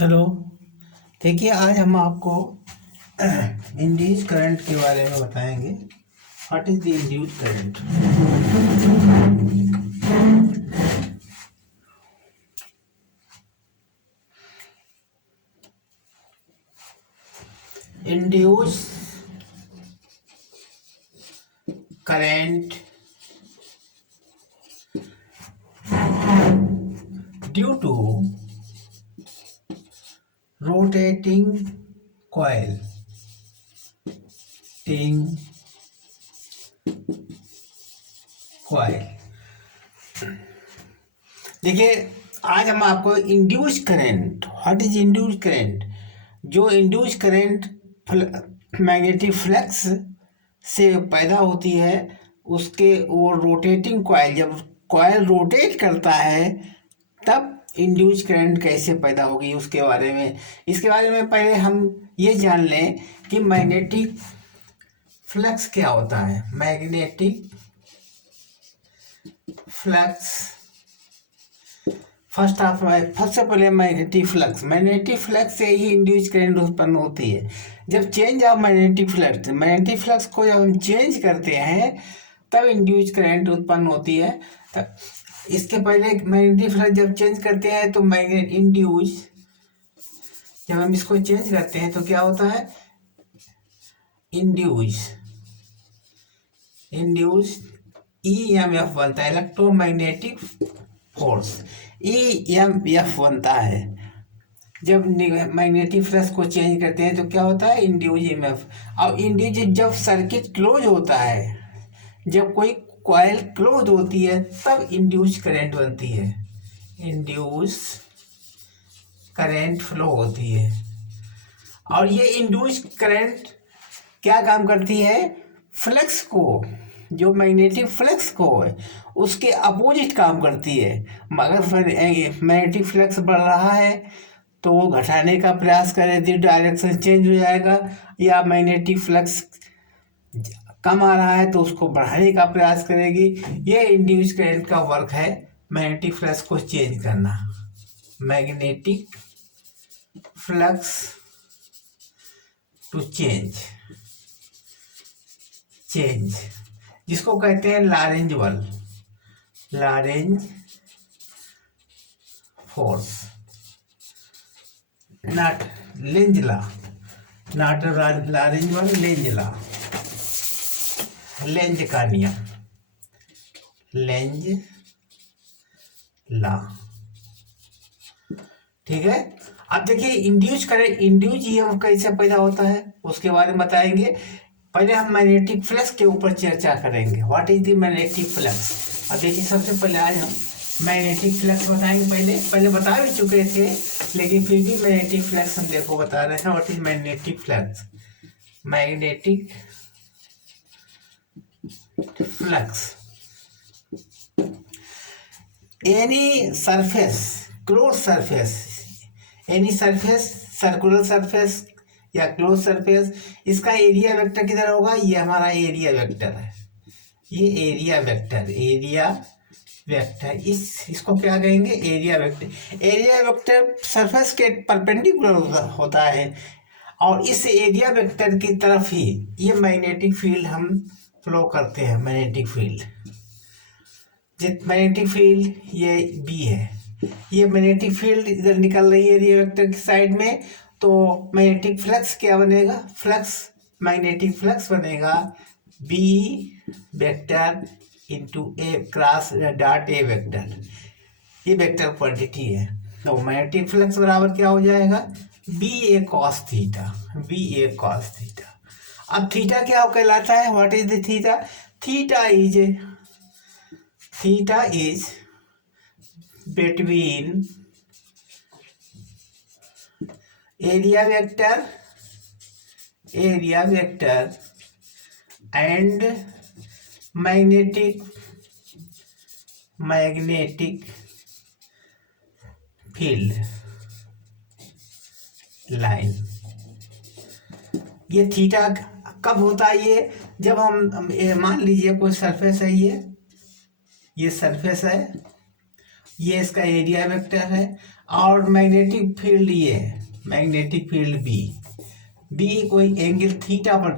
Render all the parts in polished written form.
Hello. देखिए, आज हम आपको इंड्यूस करंट के बारे में बताएंगे। What is the induce current? Induce current due to rotating coil देखिए, आज हम आपको induce current, what is induce current, जो इंड्यूस करंट मैग्नेटिक फ्लक्स से पैदा होती है, उसके वो रोटेटिंग कॉइल, जब कॉइल रोटेट करता है तब इंड्यूस करंट कैसे पैदा होगी उसके बारे में, इसके बारे में पहले हम ये जान लें कि मैग्नेटिक फ्लक्स क्या होता है। मैग्नेटिक फ्लक्स सबसे पहले मैग्नेटिक फ्लक्स से ही इंड्यूस करंट उत्पन्न होती है। जब चेंज ऑफ मैग्नेटिक फ्लक्स को जब हम चेंज करते हैं तब इंड्यूस करंट उत्पन्न होती है। तब इसके पहले मैग्नेटिक फ्लक्स जब चेंज करते हैं तो जब हम इसको चेंज करते हैं तो क्या होता है, इंड्यूस EMF बनता है, इलेक्ट्रोमैग्नेटिक फोर्स EMF बनता है। जब मैग्नेटिक फ्लक्स को चेंज करते हैं तो क्या होता है, इंड्यूस EMF। और इंड्यूस जब सर्किट क्लोज होता है, जब कोई कॉइल क्लोज होती है तब इंड्यूस करंट बनती है, इंड्यूस करंट फ्लो होती है। और ये इंड्यूस करंट क्या काम करती है, फ्लक्स को, जो मैग्नेटिक फ्लक्स को है उसके अपोजिट काम करती है। अगर मैग्नेटिक फ्लक्स बढ़ रहा है तो वो घटाने का प्रयास करे, डायरेक्शन चेंज हो जाएगा, या मैग्नेटिक फ्लक्स कम आ रहा है तो उसको बढ़ाने का प्रयास करेगी। ये इंड्यूस करंट का वर्क है, मैग्नेटिक फ्लक्स को चेंज करना। मैग्नेटिक फ्लक्स टू चेंज जिसको कहते हैं Lorentz force, not Lenz law, Lenz का नियम, लेंज लॉ। ठीक है। अब देखिए, इंड्यूस EMF कैसे पैदा होता है उसके बारे में बताएंगे। पहले हम मैग्नेटिक फ्लक्स के ऊपर चर्चा करेंगे। What is the magnetic flux? अब देखिए, सबसे पहले आज हम मैग्नेटिक फ्लक्स बताएंगे। पहले बता भी चुके थे, लेकिन फिर भी मैग्नेटिक फ्लक्स हम देखो बता रहे हैं। What is magnetic flux? Magnetic flux, any surface, close surface, any surface, circular surface या क्लोज सरफेस, इसका एरिया वेक्टर किधर होगा, ये हमारा एरिया वेक्टर है, ये एरिया वेक्टर इसको क्या कहेंगे, एरिया वेक्टर सरफेस के परपेंडिकुलर होता है। और इस एरिया वेक्टर की तरफ ही ये मैग्नेटिक फील्ड हम फ्लो करते हैं। मैग्नेटिक फील्ड ये B है, ये मैग्नेटिक फील्ड इधर निकल रही है एरिया वेक्टर की साइड में, तो मैग्नेटिक फ्लक्स क्या बनेगा, मैग्नेटिक फ्लक्स बनेगा B vector into A cross dot A vector. ये वेक्टर क्वांटिटी है, तो मैग्नेटिक फ्लक्स बराबर क्या हो जाएगा, BA cos थीटा। अब थीटा क्या कहलाता है, what is the theta? Theta is between area vector and magnetic field line. ये थीटा कब होता है, ये जब हम मान लीजिए कोई सरफेस है, ये सरफेस है, ये इसका एरिया वेक्टर है, और मैग्नेटिक फील्ड ये है, मैग्नेटिक फील्ड बी, बी कोई एंगल थीटा पर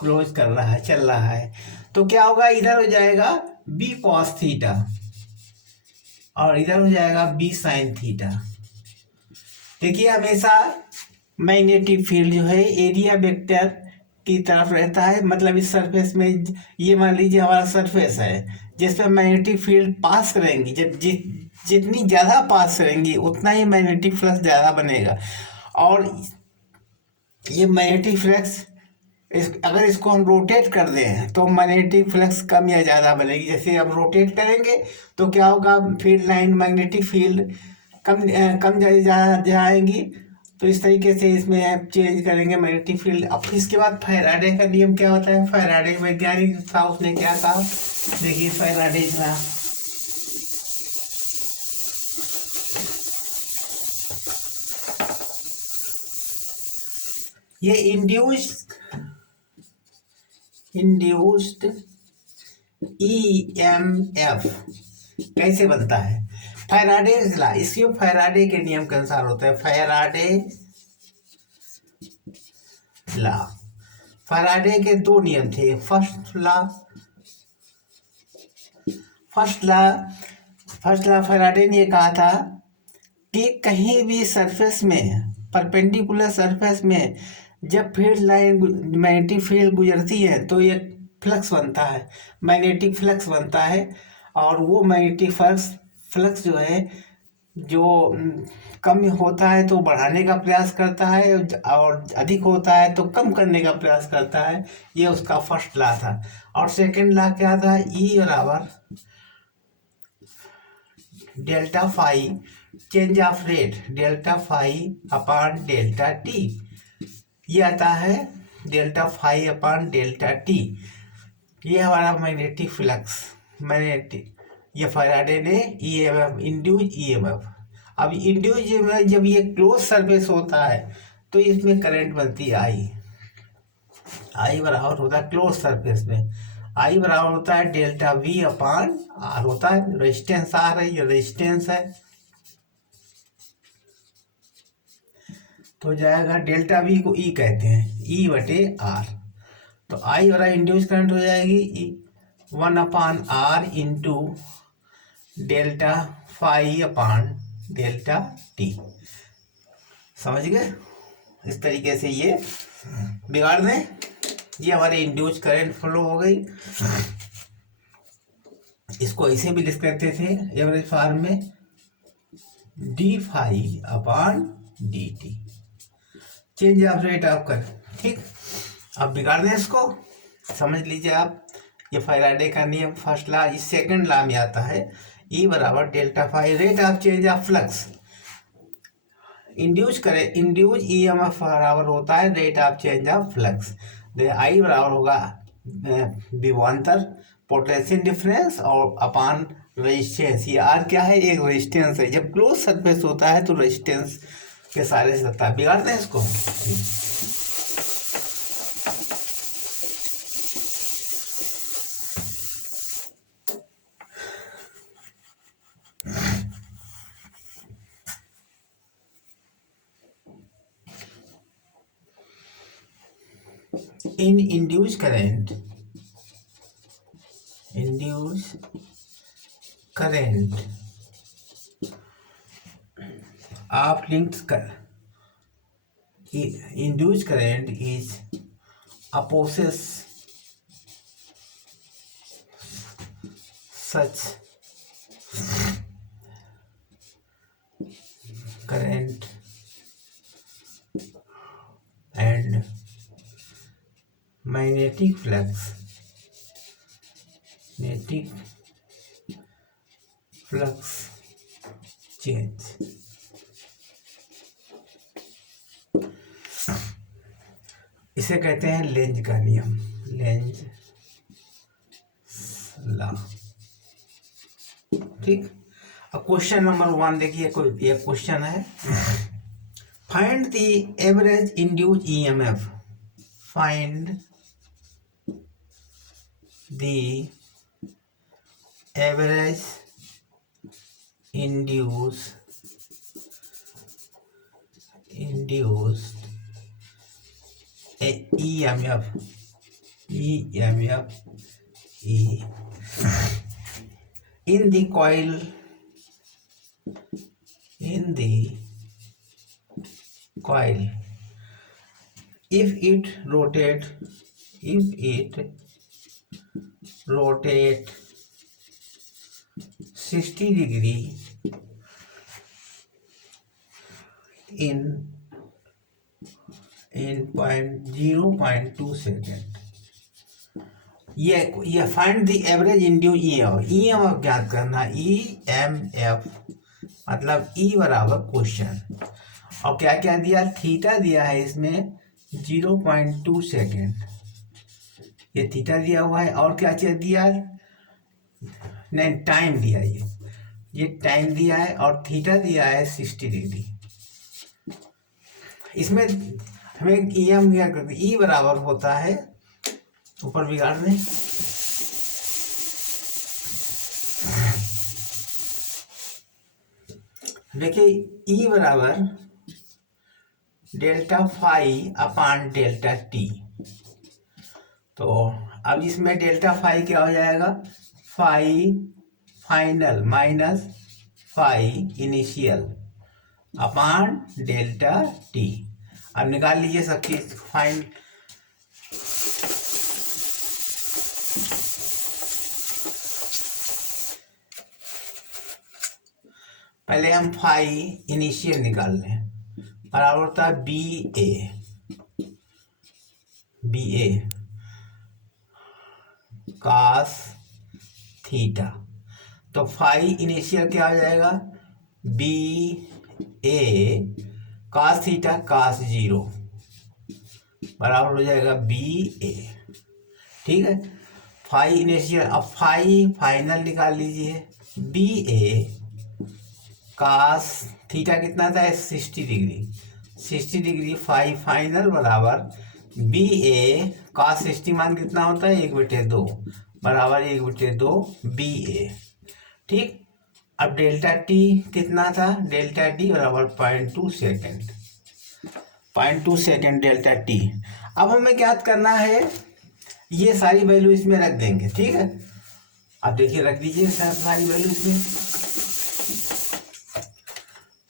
क्लोज कर रहा है, चल रहा है, तो क्या होगा, इधर हो जाएगा बी कॉस थीटा और इधर हो जाएगा बी साइन थीटा। देखिए हमेशा मैग्नेटिक फील्ड जो है एरिया वेक्टर की तरफ रहता है, मतलब इस सरफेस में, ये मान लीजिए हमारा सरफेस है जिस पर मैग्नेटिक फील्ड पास करेंगी, जब जितनी ज़्यादा पास करेंगी उतना ही मैग्नेटिक फ्लक्स ज़्यादा बनेगा। और ये मैग्नेटिक फ्लक्स अगर इसको हम रोटेट कर दें तो मैग्नेटिक फ्लक्स कम या ज़्यादा बनेगी। जैसे अब रोटेट करेंगे तो क्या होगा, फील्ड लाइन मैग्नेटिक फील्ड कम जाएंगी। तो इस तरीके से इसमें चेंज करेंगे मैग्नेटिक फील्ड। अब इसके बाद फैराडे का नियम क्या होता है, फैराडे वैज्ञानिक था, उसने क्या कहा, देखिए फैराडे का ये इंड्यूस्ड EMF कैसे बनता है, फैराडे ला, इसके फैराडे के नियम के अनुसार होता है। फैराडे ला, फैराडे के दो नियम थे। फर्स्ट ला फैराडे ने कहा था कि कहीं भी सरफेस में, परपेंडिकुलर सरफेस में जब फील्ड लाइन मैग्नेटिक फील्ड गुजरती है तो ये फ्लक्स बनता है, मैग्नेटिक फ्लक्स बनता है। और वो मैग्नेटिक फ्लक्स जो है, जो कम होता है तो बढ़ाने का प्रयास करता है और अधिक होता है तो कम करने का प्रयास करता है। ये उसका फर्स्ट लॉ था। और सेकंड लॉ क्या था, ई बराबर delta phi change of rate, delta phi upon delta t, ये आता है delta phi upon delta t. ये हमारा मैग्नेटिक फ्लक्स, मैग्नेटिक, ये फैराडे ने EMF, इंड्यूज EMF। अब इंड्यूज जब ये क्लोज सरफेस होता है तो इसमें करंट बनती है आई बराबर होता है क्लोज सरफेस में, आई बराबर होता है डेल्टा V अपॉन आर होता है, रेजिस्टेंस आर है, ये रेजिस्टेंस है, तो जाएगा डेल्टा V को E कहते हैं, E बटे आर। तो आई वाला इंड्यूस करंट हो जाएगी 1/r into delta phi upon delta t. समझ गए, इस तरीके से ये बिगाड़ दें। ये हमारे इंड्यूस करंट फ्लो हो गई। इसको ऐसे भी लिख करते थे एवरेज फॉर्म में, d phi upon d t, change of rate of current. ठीक, अब बिगाड़ दें इसको, समझ लीजिए आप। ये फैराडे का नियम फर्स्ट लॉ, इस सेकंड लॉ में आता है, ई बराबर delta phi rate of change of flux, induce EMF बराबर होता है rate of change of flux. I बराबर होगा विभवांतर, पोटेंशियल डिफरेंस और अपान रेजिस्टेंस। ये आर क्या है, एक रेजिस्टेंस है। जब क्लोज सरफेस होता है तो रेजिस्टेंस के सारे से होता है। बिगाड़ते हैं इसको। in induced current of linked induced current is opposes such current and magnetic flux change। इसे कहते हैं लेंज का नियम, लेंज लॉ। ठीक, अब क्वेश्चन नंबर 1 देखिए, कोई एक क्वेश्चन है, find the average induced EMF, find the average induced induced EMF E in the coil if it rotate 60 degree in 0.2 second. ये find the average induce EMF ज्ञात करना। EMF मतलब E बराबर question, और क्या क्या दिया, थीटा दिया है इसमें 0.2 सेकेंड, ये थीटा दिया हुआ है। और क्या चीज दिया, नहीं टाइम दिया, ये टाइम दिया है, और थीटा दिया है 60 डिग्री। इसमें हमें E बराबर होता है, ऊपर बिगाड़ दें, देखिए E बराबर delta phi upon delta t. तो अब इसमें डेल्टा फाई क्या हो जाएगा, phi final minus phi initial upon delta t. अब निकाल लीजिए सब चीज, फाइन पहले हम फाई इनिशियल निकाल लें, बराबर होता है बी ए कास थीटा। तो फाई इनिशियल क्या हो जाएगा, बी ए कास थीटा कास 0 बराबर हो जाएगा बी ए। ठीक है, फाई इनिशियल। अब फाई फाइनल निकाल लीजिए, बी ए कास थीटा कितना था, 60 डिग्री, 60 डिग्री फाई फाइनल बराबर बी ए कास 60 मान कितना होता है, 1/2 बराबर 1/2 बी ए। ठीक, अब डेल्टा टी कितना था, डेल्टा टी बराबर 0.2 सेकेंड, 0.2 सेकेंड डेल्टा टी। अब हमें क्या करना है, ये सारी वैल्यू इसमें रख देंगे। ठीक है, अब देखिए रख दीजिए सारी वैल्यू इसमें।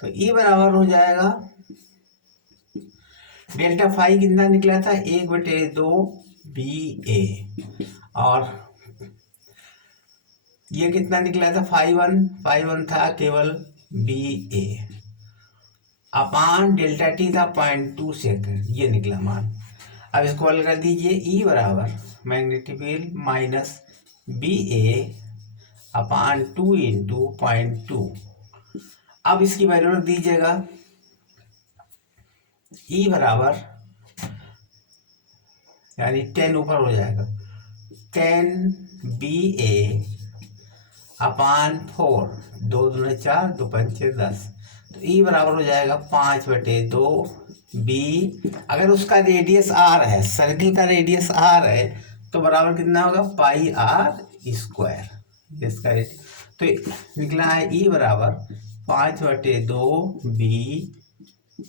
तो E बराबर हो जाएगा, डेल्टा फाई कितना निकला था, 1/2 बी ए, और ये कितना निकला था, फाई वन था केवल बी ए, अपान डेल्टा टी था 0.2 सेकेंड, ये निकला मान। अब इसको हल कर दीजिए, E बराबर मैग्नेटिक फील्ड माइनस बी ए अपान 2 इंटू 0.2। अब इसकी वैल्यू रख दीजिएगा, E बराबर यानी 10 ऊपर हो जाएगा, 10 बी ए अपान 4, 2 दूनी 4, 2 पंचे 10। तो E बराबर हो जाएगा 5/2 बी। अगर उसका रेडियस R है, सर्किल का रेडियस R है, तो बराबर कितना होगा, पाई आर स्क्वायर, इसका रेडियस। तो निकला है E बराबर 5/2 बी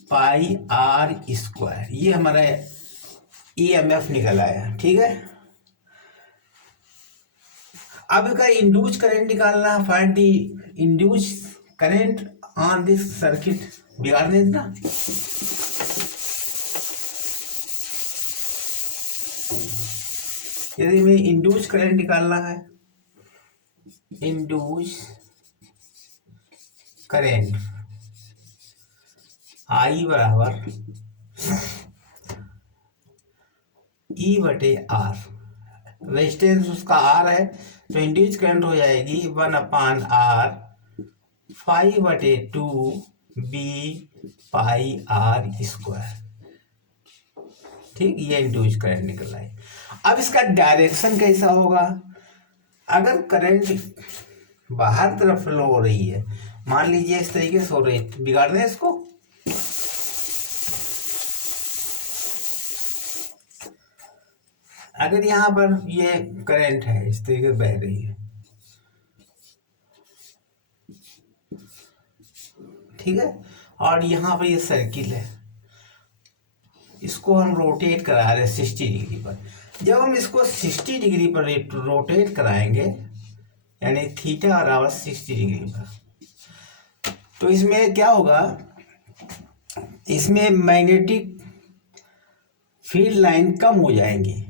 पाई आर स्क्वायर, ये हमारा EMF निकल आया। ठीक है, अब इसका इंड्यूस करंट निकालना, find the induce current on this circuit, बिगाड़ देना। यदि हमें इंड्यूस करंट निकालना है, इंड्यूस करंट I बराबर E/R, रेजिस्टेंस उसका R है, तो इंड्यूस करंट हो जाएगी 1/R 5/2 B pi are square. ठीक, ये इंड्यूस करंट निकल आए। अब इसका डायरेक्शन कैसा होगा, अगर करंट बाहर तरफ फ्लो हो रही है, मान लीजिए इस तरीके से हो रही है, बिगाड़ दें इसको। अगर यहाँ पर ये करंट है, इस तरीके से बह रही है, ठीक है, और यहाँ पर ये सर्किल है, इसको हम रोटेट करा रहे हैं 60 डिग्री पर। जब हम इसको 60 डिग्री पर रोटेट कराएंगे, यानी थीटा बराबर 60 डिग्री पर, तो इसमें क्या होगा, इसमें मैग्नेटिक फील्ड लाइन कम हो जाएंगी।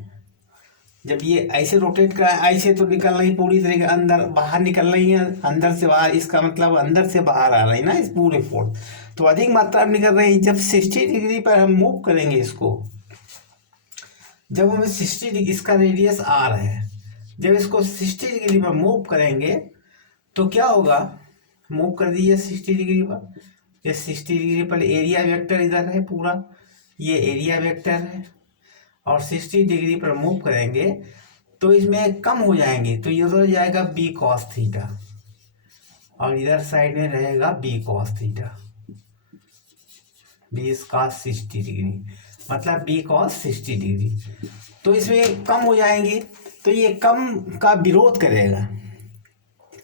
जब ये ऐसे रोटेट करा, ऐसे तो निकल रही पूरी तरीके अंदर बाहर निकल रही है, अंदर से बाहर, इसका मतलब अंदर से बाहर आ रही है ना इस पूरे फोर्स, तो अधिक मात्रा में निकल रही है। जब 60 डिग्री पर हम मूव करेंगे इसको, जब हम 60 डिग्री, इसका रेडियस आर है, जब इसको 60 डिग्री पर मूव करेंगे तो क्या होगा, मूव कर दीजिए 60 डिग्री पर, ये 60 डिग्री पर एरिया वेक्टर इधर है पूरा, ये एरिया वेक्टर है, और 60 डिग्री पर मूव करेंगे तो इसमें कम हो जाएंगे, तो ये हो जाएगा बी कॉस थीटा, और इधर साइड में रहेगा B cos theta, B cos 60 degree, मतलब बी कॉस 60 डिग्री। तो इसमें कम हो जाएंगी, तो ये कम का विरोध करेगा।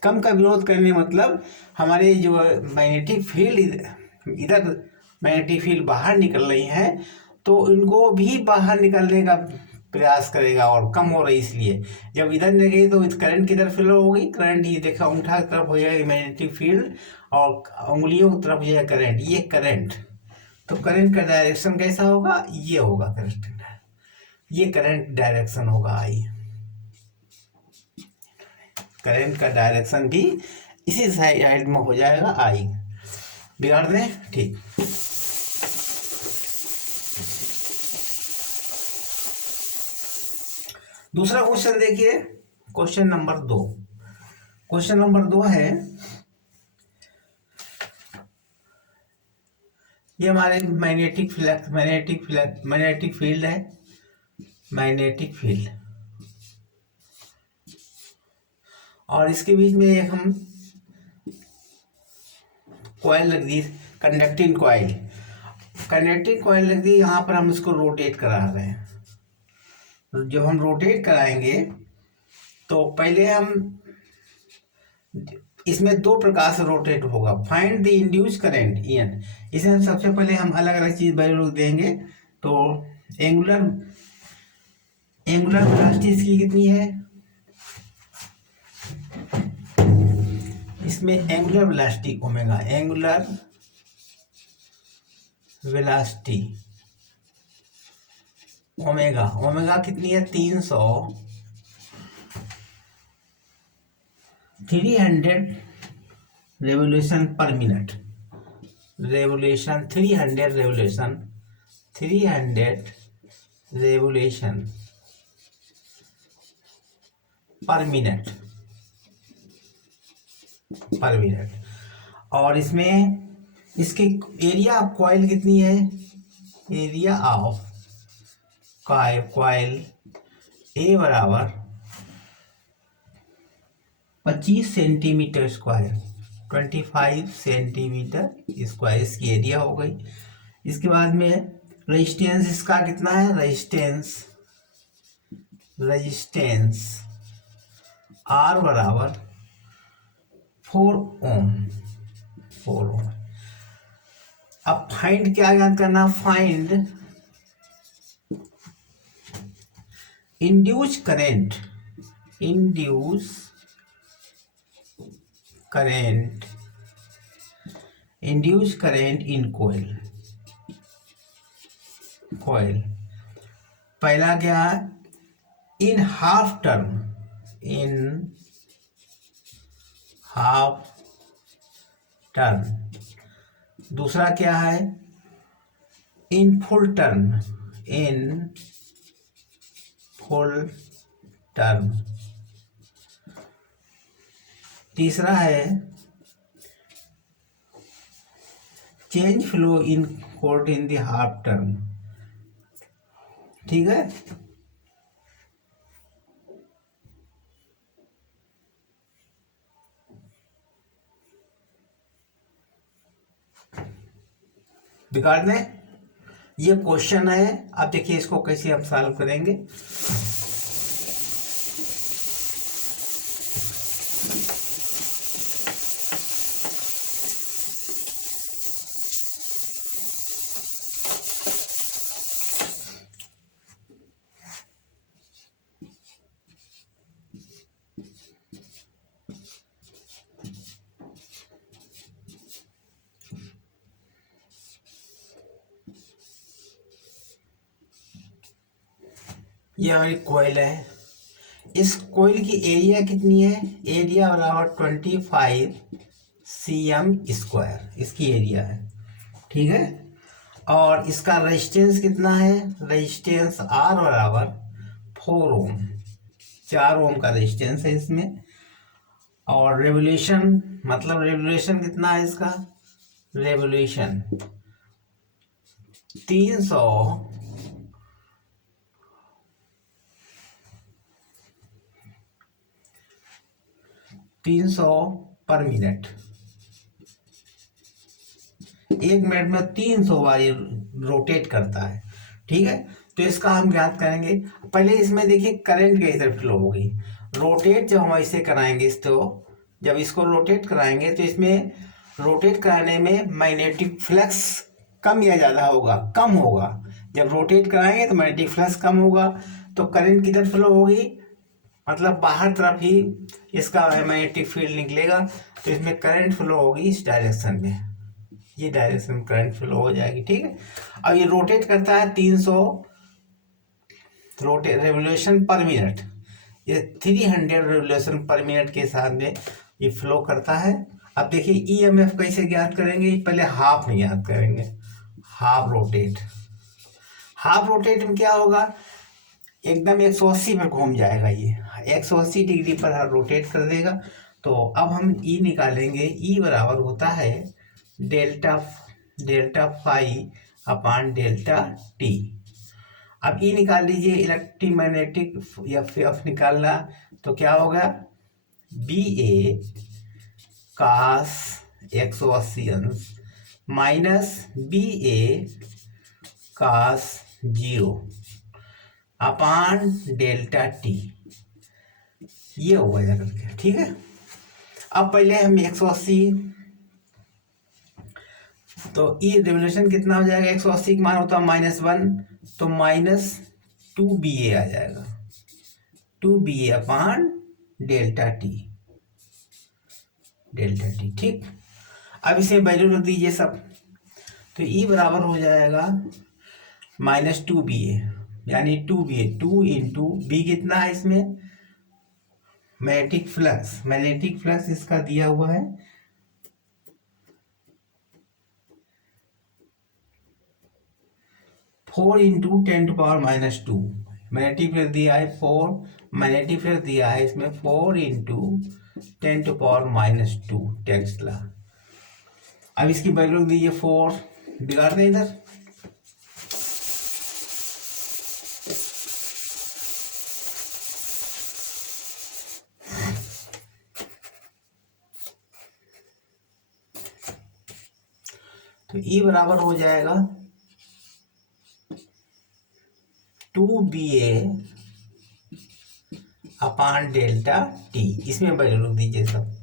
कम का विरोध करने मतलब हमारे जो मैग्नेटिक फील्ड, इधर मैग्नेटिक फील्ड बाहर निकल रही है, तो इनको भी बाहर निकलने का प्रयास करेगा, और कम हो रही इसलिए। जब इधर निकलेगी तो करंट किधर फ्लो होगी, करंट ये देखा अंगूठा की तरफ हो जाएगा मैग्नेटिक फील्ड, और उंगलियों की तरफ हो जाएगा करंट, ये करंट। तो करंट का डायरेक्शन कैसा होगा, ये होगा करंट, ये करंट डायरेक्शन होगा आई, करंट का डायरेक्शन भी इसी साइड में हो जाएगा आई। बिगाड़ दें, ठीक। दूसरा क्वेश्चन देखिए, क्वेश्चन नंबर 2। क्वेश्चन नंबर 2 है, ये हमारे मैग्नेटिक फील्ड है, मैग्नेटिक फील्ड, और इसके बीच में एक हम कॉइल रख दी, कंडक्टिंग कॉइल रख दी, यहाँ पर हम इसको रोटेट करा रहे हैं। जब हम रोटेट कराएंगे तो पहले हम, इसमें दो प्रकार से रोटेट होगा, find the induce current in, इसमें सबसे पहले हम अलग अलग चीज वैल्यू देंगे। तो एंगुलर वेलोसिटी इसकी कितनी है, इसमें angular velocity omega, angular velocity omega कितनी है, 300 रेवोल्यूशन पर मिनट, 300 रेवोल्यूशन पर मिनट। और इसमें इसकी एरिया ऑफ कॉइल कितनी है, एरिया ऑफ कॉइल ए बराबर 25 सेंटीमीटर स्क्वायर, 25 सेंटीमीटर स्क्वायर इसकी एरिया हो गई। इसके बाद में रेजिस्टेंस इसका कितना है, रेजिस्टेंस आर बराबर 4 ओम। अब फाइंड क्या याद करना, find induce current in coil. पहला क्या है, इन हाफ टर्न, दूसरा क्या है, इन फुल टर्न, तीसरा है change flow in court in the half turn. ठीक है, बिगाड़ दें, ये क्वेश्चन है। अब देखिए इसको कैसे हम सॉल्व करेंगे। ये हमारी कोयल है। इस कोयल की एरिया कितनी है? एरिया बराबर 25 cm², इसकी एरिया है। ठीक है। और इसका रेजिस्टेंस कितना है? रेजिस्टेंस R बराबर 4 ओम, 4 ओम का रेजिस्टेंस है इसमें। और रेवोल्यूशन, मतलब रेवोल्यूशन कितना है इसका? रेवोल्यूशन 300 पर मिनट। 1 मिनट में 300 बार ये रोटेट करता है। ठीक है। तो इसका हम ज्ञात करेंगे। पहले इसमें देखिए करंट की तरफ फ्लो होगी। रोटेट जब हम ऐसे कराएंगे इसको, जब इसको रोटेट कराएंगे तो इसमें रोटेट कराने में मैग्नेटिक फ्लक्स कम या ज़्यादा होगा? कम होगा। जब रोटेट कराएंगे तो मैग्नेटिक फ्लक्स कम होगा, तो करंट किधर फ्लो होगी? मतलब बाहर तरफ ही इसका मैग्नेटिक फील्ड निकलेगा, तो इसमें करंट फ्लो होगी इस डायरेक्शन में। ये डायरेक्शन करंट फ्लो हो जाएगी। ठीक है। अब ये रोटेट करता है 300 रेवोल्यूशन पर मिनट। ये 300 रेवोल्यूशन पर मिनट के साथ में ये फ्लो करता है। अब देखिए ईएमएफ कैसे ज्ञात करेंगे? पहले हाफ में ज्ञात करेंगे। हाफ रोटेट, हाफ रोटेट में क्या होगा? एकदम 180 पर घूम जाएगा। ये 180 डिग्री पर रोटेट कर देगा। तो अब हम ई निकालेंगे। ई बराबर होता है delta phi upon delta t. अब ई निकाल लीजिए, इलेक्ट्रोमैग्नेटिक एफ निकालना, तो क्या होगा? बी ए कास 180 अंश माइनस बी ए कास 0 अपान डेल्टा टी, ये होगा जा करके। ठीक है। अब पहले हम 180, तो ई रिवोल्यूशन कितना हो जाएगा? 180 का मान होता है -1, तो -2BA आ जाएगा। 2BA अपान डेल्टा टी, डेल्टा टी। ठीक। अब इसे वैल्यू रख दीजिए सब, तो ई बराबर हो जाएगा -2BA, यानी 2BA, 2 इंटू बी कितना है इसमें? मैग्नेटिक फ्लक्स, मैग्नेटिक फ्लक्स इसका दिया हुआ है 4 इंटू 10⁻²। मैग्नेटिक फ्लक्स दिया है 4, मैग्नेटिक फ्लक्स दिया है इसमें 4 इंटू 10⁻² टेस्ला। अब इसकी वैल्यू दीजिए 4, बिगाड़ दें इधर। तो ई बराबर हो जाएगा 2BA अपान डेल्टा टी। इसमें वैल्यू रख दीजिए सब।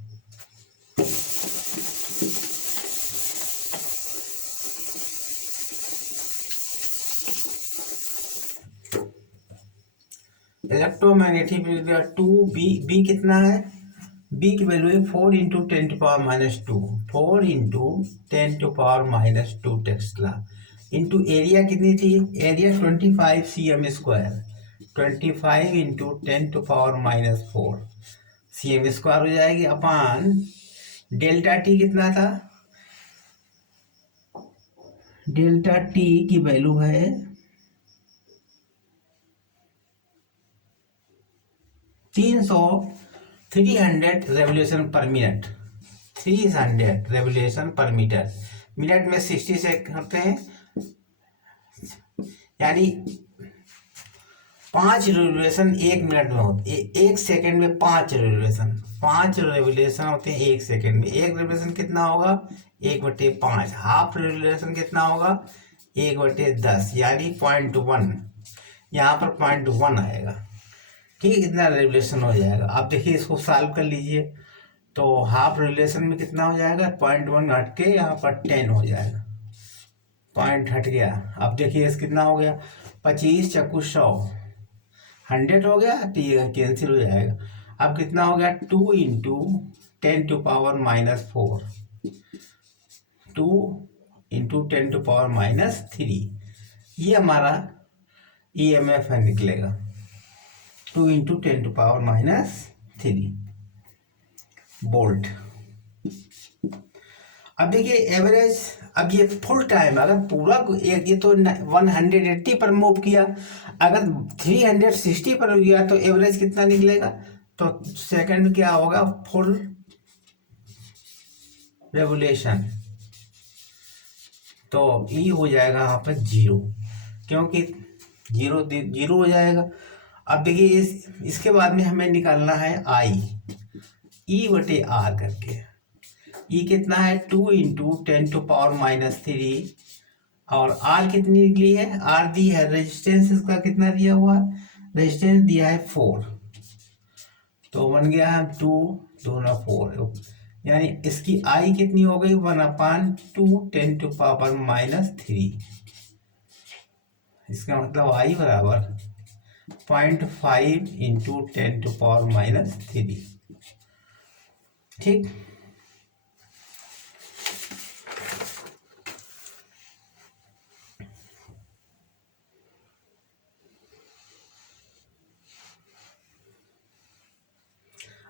इलेक्ट्रोमैग्नेटिक 2B कितना है? बी की वैल्यू है 4 into 10⁻², 4 into 10⁻² Tesla, into area कितनी थी? एरिया 25 cm², 25 इंटू 10⁻⁴ cm² हो जाएगी, अपान डेल्टा टी कितना था? डेल्टा टी की वैल्यू है 300 रेवोल्यूशन पर मिनट। 300 रेवोल्यूशन पर मीटर। मिनट में 60 से करते हैं, यानी 5 रेवोल्यूशन 1 मिनट में होते, 1 सेकेंड में 5 रेवोल्यूशन, 5 रेवोल्यूशन होते हैं 1 सेकेंड में। 1 रेवोल्यूशन कितना होगा? 1/5। हाफ रेवोल्यूशन कितना होगा? 1/10, यानी 0.1। यहाँ पर 0.1 आएगा। ठीक है। कितना रेवोल्यूशन हो जाएगा? आप देखिए, इसको सॉल्व कर लीजिए, तो हाफ रेवोल्यूशन में कितना हो जाएगा? 0.1 हट के यहाँ पर 10 हो जाएगा। पॉइंट हट गया। अब देखिए इस कितना हो गया? 25 चक्कू 100, 100 हो गया, तो ये कैंसिल हो जाएगा। अब कितना हो गया? 2 इंटू 10⁻⁴, 2 इंटू 10⁻�3, ये हमारा ईएमएफ है निकलेगा। 2 × 10⁻³ वोल्ट। अब देखिए एवरेज, अब ये फुल टाइम अगर पूरा ये तो 180 पर मूव किया, अगर 360 पर हो गया तो एवरेज कितना निकलेगा? तो सेकंड क्या होगा? फुल रेवोल्यूशन, तो ई हो जाएगा यहाँ पर 0, क्योंकि जीरो हो जाएगा। अब देखिए इसके बाद में हमें निकालना है आई, E/R करके। ई कितना है? 2 × 10⁻³ और आर कितनी निकली है? आर दी है, रेजिस्टेंस इसका कितना दिया हुआ है? रेजिस्टेंस दिया है 4, तो बन गया है 2 2 4, यानी इसकी आई कितनी हो गई? 1/2 10⁻³ इसका मतलब आई बराबर 0.5 × 10⁻³। ठीक।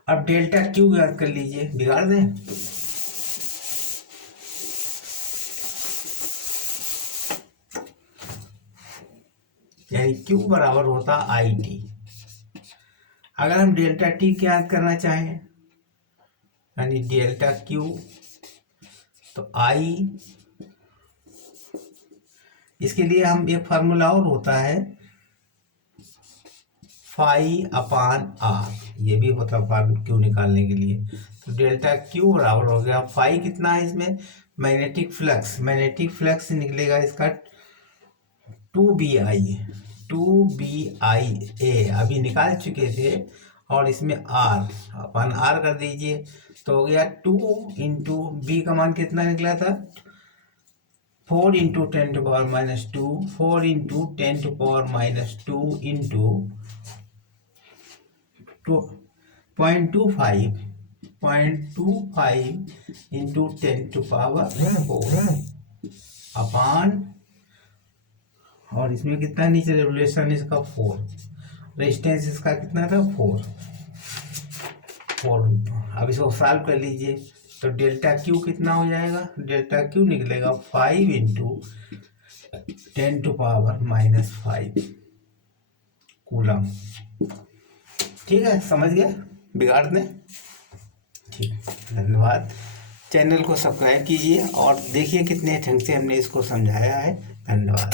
अब डेल्टा क्यू याद कर लीजिए, बिगाड़ दें। यानी क्यू बराबर होता आई टी। अगर हम डेल्टा टी क्या याद करना चाहें, यानी डेल्टा क्यू, तो आई, इसके लिए हम एक फार्मूला और होता है φ/r, ये भी होता है क्यू निकालने के लिए। तो डेल्टा क्यू बराबर हो गया, फाई कितना है इसमें? मैग्नेटिक फ्लक्स, मैग्नेटिक फ्लक्स निकलेगा इसका 2BI अभी निकाल चुके थे, और इसमें R/R कर दीजिए, तो हो गया 2 × B का मान कितना निकला था? 4 × 10⁻², 4 × 10⁻² इंटू 0.25 × 10⁴ अपान, और इसमें कितना नीचे रेवोल्यूशन इसका 4, रेजिस्टेंस इसका कितना था? 4। अब इसको सॉल्व कर लीजिए, तो डेल्टा क्यू कितना हो जाएगा? डेल्टा क्यू निकलेगा 5 × 10⁻⁵ कूलम। ठीक है, समझ गए? बिगाड़ दें। ठीक, धन्यवाद। चैनल को सब्सक्राइब कीजिए और देखिए कितने ढंग से हमने इसको समझाया है। धन्यवाद।